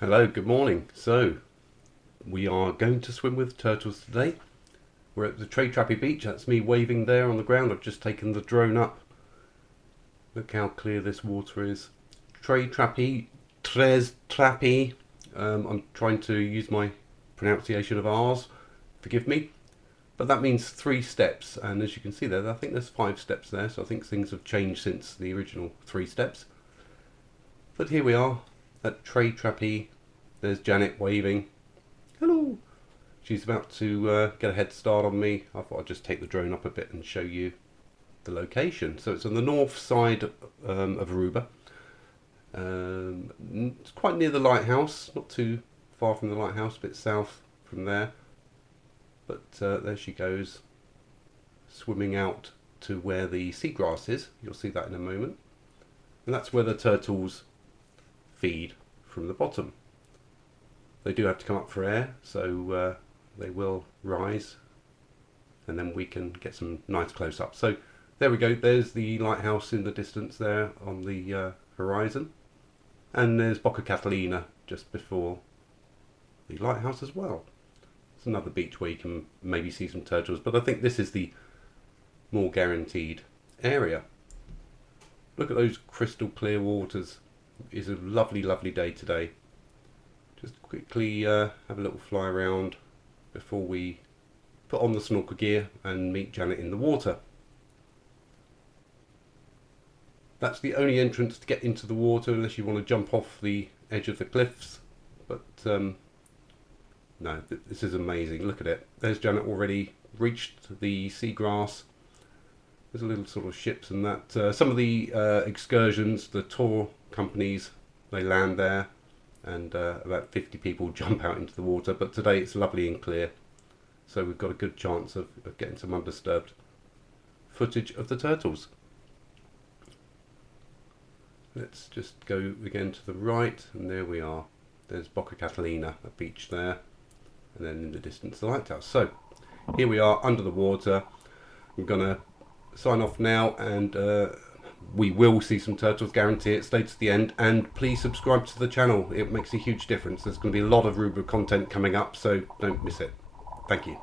Hello, good morning. So, we are going to swim with turtles today. We're at the Tres Trapi beach. That's me waving there on the ground. I've just taken the drone up. Look how clear this water is. Tres Trapi. I'm trying to use my pronunciation of R's. Forgive me. But that means 3 steps. And as you can see there, I think there's 5 steps there. So I think things have changed since the original 3 steps. But here we are at Tres Trapi. There's Janet waving. Hello. She's about to get a head start on me. I thought I'd just take the drone up a bit and show you the location. So it's on the north side of Aruba. It's quite near the lighthouse, not too far from the lighthouse, a bit south from there. But there she goes, swimming out to where the seagrass is. You'll see that in a moment. And that's where the turtles feed from the bottom. They do have to come up for air, so they will rise, and then we can get some nice close-up. So there we go, there's the lighthouse in the distance there on the horizon, and there's Boca Catalina just before the lighthouse as well. It's another beach where you can maybe see some turtles, but I think this is the more guaranteed area. Look at those crystal clear waters. It's a lovely, lovely day today. Just quickly have a little fly around before we put on the snorkel gear and meet Janet in the water. That's the only entrance to get into the water unless you want to jump off the edge of the cliffs. But no, this is amazing. Look at it. There's Janet already reached the seagrass. There's a little sort of ships and that. Some of the excursions, the tour companies, they land there. And about 50 people jump out into the water, but today it's lovely and clear, so we've got a good chance of getting some undisturbed footage of the turtles. Let's just go again to the right, and there we are. There's Boca Catalina, a beach there, and then in the distance the lighthouse. So here we are under the water. I'm gonna sign off now, and we will see some turtles, guarantee it. Stay to the end, and please subscribe to the channel. It makes a huge difference. There's going to be a lot of Aruba content coming up, so don't miss it. Thank you.